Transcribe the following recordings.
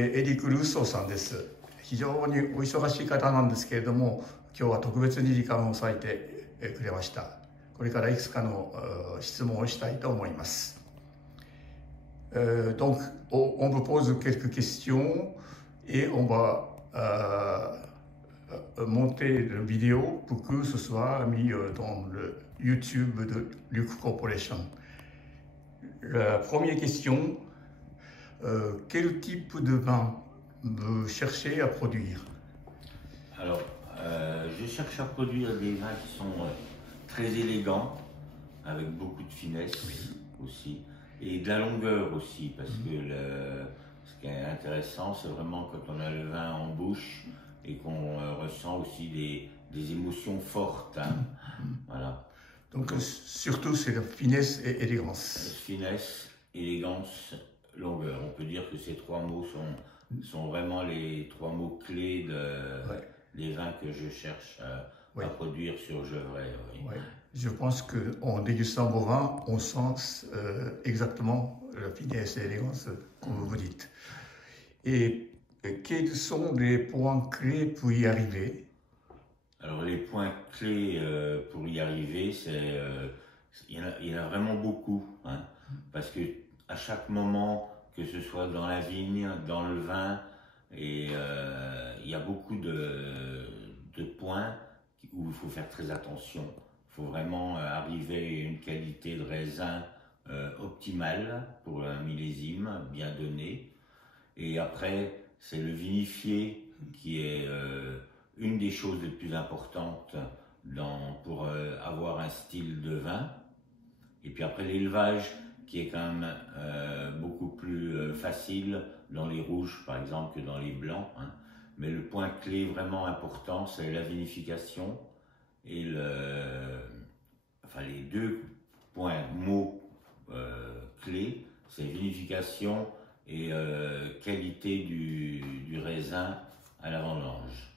エリック・ルッソーさんです。非常にお忙しい方なんですけれども、今日は特別に時間を割いてくれました。これからいくつかの質問をしたいと思います。Donc, on vous pose quelques questions et on va monter la vidéo pour que ce soit mis dans le YouTube de Luc Corporation. La première question, quel type de vin vous cherchez à produire? Alors, je cherche à produire des vins qui sont très élégants, avec beaucoup de finesse aussi, et de la longueur aussi, parce que ce qui est intéressant, c'est vraiment quand on a le vin en bouche et qu'on ressent aussi des émotions fortes. Hein. Voilà. Donc, surtout, c'est la finesse et élégance. Finesse, élégance, longueur. On peut dire que ces trois mots sont vraiment les trois mots clés des vins que je cherche à produire sur Gevrey. Oui. Ouais. Je pense qu'en dégustant vos vins, on sent exactement la finesse et l'élégance, comme vous dites. Et quels sont les points clés pour y arriver? Alors les points clés pour y arriver, il y en a vraiment beaucoup, hein, parce que à chaque moment, que ce soit dans la vigne, dans le vin, et il y a beaucoup de points où il faut faire très attention. Il faut vraiment arriver à une qualité de raisin optimale pour un millésime bien donné. Et après, c'est le vinifié qui est une des choses les plus importantes pour avoir un style de vin. Et puis après, l'élevage qui est quand même beaucoup plus facile dans les rouges, par exemple, que dans les blancs. Hein. Mais le point clé vraiment important, c'est la vinification et les deux mots clés, c'est vinification et qualité du raisin à la vendange.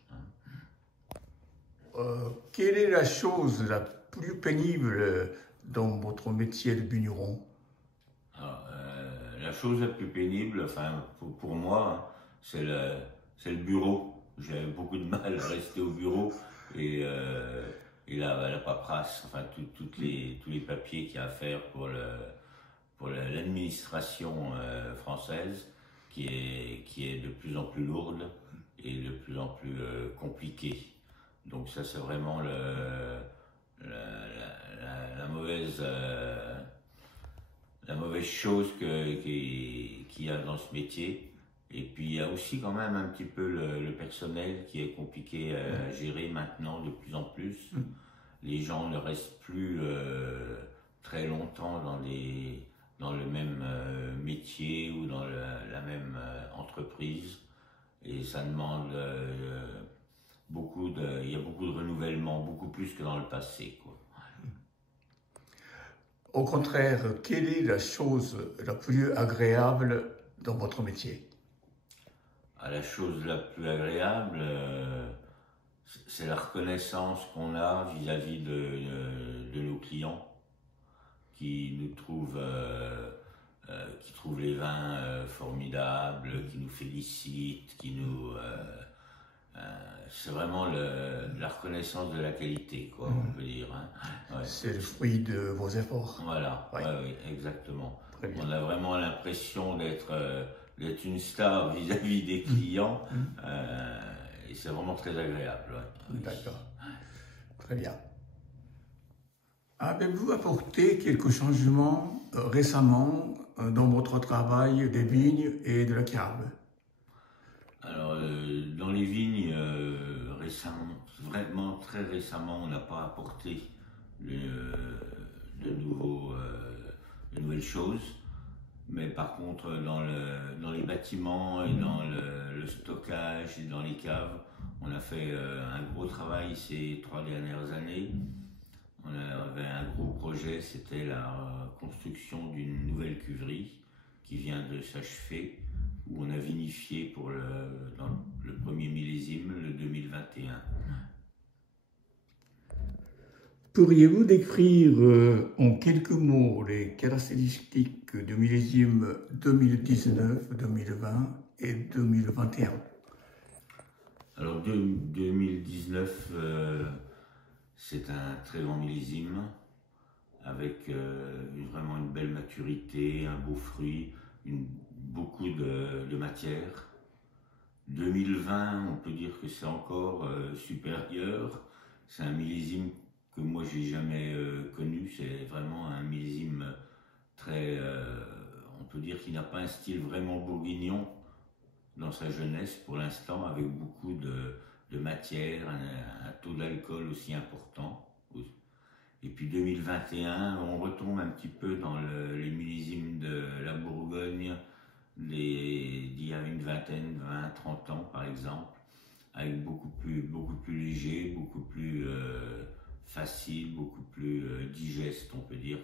Quelle est la chose la plus pénible dans votre métier de vigneron? Alors, la chose la plus pénible, enfin pour moi, c'est le bureau. J'ai beaucoup de mal à rester au bureau et la paperasse, enfin tous les papiers qu'il y a à faire pour l'administration française qui est de plus en plus lourde et de plus en plus compliquée. Donc ça c'est vraiment la mauvaise chose qu'il y a dans ce métier. Et puis il y a aussi quand même un petit peu le personnel qui est compliqué à gérer maintenant de plus en plus. Les gens ne restent plus très longtemps dans le même métier ou dans la même entreprise. Et ça demande il y a beaucoup de renouvellement, beaucoup plus que dans le passé, quoi. Au contraire, quelle est la chose la plus agréable dans votre métier? La chose la plus agréable, c'est la reconnaissance qu'on a vis-à-vis de nos clients qui nous trouvent les vins formidables, qui nous félicitent, c'est vraiment la reconnaissance de la qualité, quoi, on peut dire. Hein. Ouais. C'est le fruit de vos efforts. Voilà, oui, exactement. On a vraiment l'impression d'être une star vis-à-vis des clients et c'est vraiment très agréable. Ouais. D'accord, très bien. Avez-vous apporté quelques changements récemment dans votre travail des vignes et de la cave? Alors, dans les vignes, vraiment très récemment, on n'a pas apporté de nouvelles choses. Mais par contre, dans les bâtiments et dans le stockage et dans les caves, on a fait un gros travail ces 3 dernières années. On avait un gros projet, c'était la construction d'une nouvelle cuverie qui vient de s'achever, où on a vinifié dans le premier millésime, le 2021. Pourriez-vous décrire en quelques mots les caractéristiques du millésime 2019-2020 et 2021. Alors 2019, c'est un très grand millésime avec vraiment une belle maturité, un beau fruit, beaucoup de matière. 2020, on peut dire que c'est encore supérieur. C'est un millésime que moi j'ai jamais connu. C'est vraiment un millésime très, on peut dire qu'il n'a pas un style vraiment bourguignon dans sa jeunesse pour l'instant, avec beaucoup de matière, un taux d'alcool aussi important. Et puis 2021, on retombe un petit peu dans les millésimes de la Bourgogne d'il y a une vingtaine, 20, 30 ans par exemple, avec beaucoup plus léger, beaucoup plus facile, beaucoup plus digeste, on peut dire,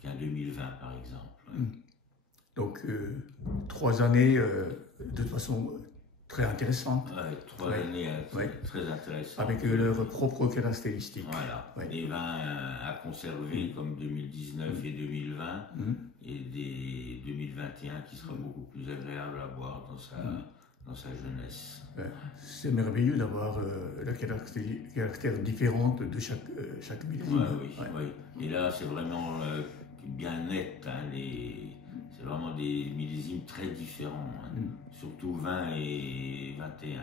qu'un 2020 par exemple. Donc 3 années de toute façon très intéressantes. Ouais, 3 années très intéressantes. Avec leurs propres caractéristiques. Voilà, des vins à conserver comme 2019 et 2020, et des 2021 qui sera beaucoup plus agréable à boire dans sa jeunesse. C'est merveilleux d'avoir le caractère différent de chaque millésime. Oui. Et là, c'est vraiment bien net. Hein, c'est vraiment des millésimes très différents, surtout 20 et 21.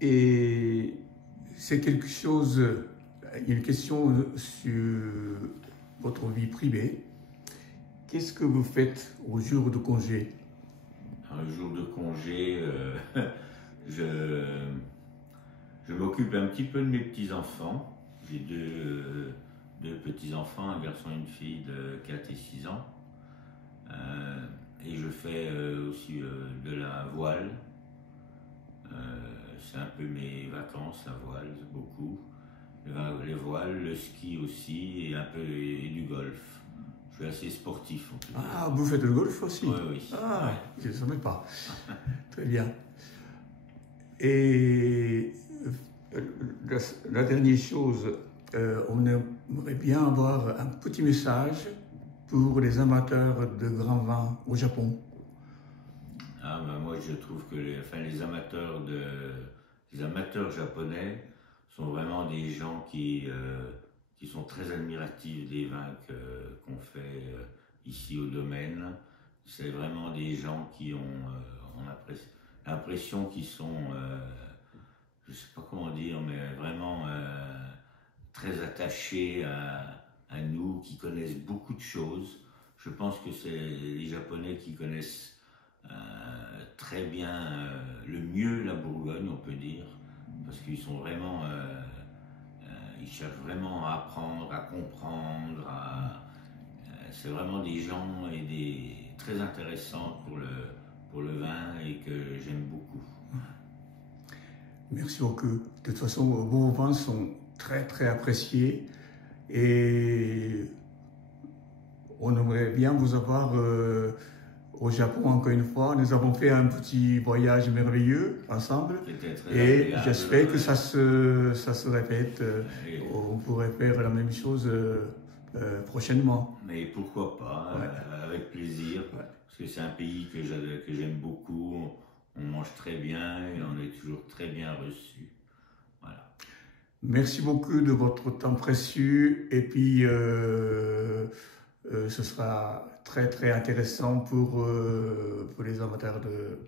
Et c'est quelque chose, il y a une question sur votre vie privée. Qu'est-ce que vous faites au jour de congé? Un jour de congé, je m'occupe un petit peu de mes petits-enfants. J'ai deux petits-enfants, un garçon et une fille de 4 et 6 ans. Et je fais aussi de la voile. C'est un peu mes vacances, la voile, beaucoup. Les voiles, le ski aussi, et du golf. Je suis assez sportif. Ah, vous faites le golf aussi? Oui. Ah, je ne savais pas. Très bien. Et la dernière chose, on aimerait bien avoir un petit message pour les amateurs de grands vins au Japon. Ah, ben moi je trouve que les amateurs japonais sont vraiment des gens qui sont très admiratifs des vins qu'on fait ici au domaine. C'est vraiment des gens qui ont l'impression qu'ils sont, je ne sais pas comment dire, mais vraiment très attachés à nous, qui connaissent beaucoup de choses. Je pense que c'est les Japonais qui connaissent très bien, le mieux la Bourgogne, on peut dire, parce qu'ils sont vraiment, ils cherchent vraiment à apprendre, à comprendre, c'est vraiment des gens très intéressants pour le vin et que j'aime beaucoup. Merci beaucoup. De toute façon, vos vins sont très appréciés et on aimerait bien vous avoir au Japon encore une fois. Nous avons fait un petit voyage merveilleux ensemble et j'espère que ça se répète. On pourrait faire la même chose prochainement. Mais pourquoi pas, avec plaisir, parce que c'est un pays que j'aime beaucoup. On mange très bien et on est toujours très bien reçu. Voilà. Merci beaucoup de votre temps précieux et puis ce sera très intéressant pour les amateurs de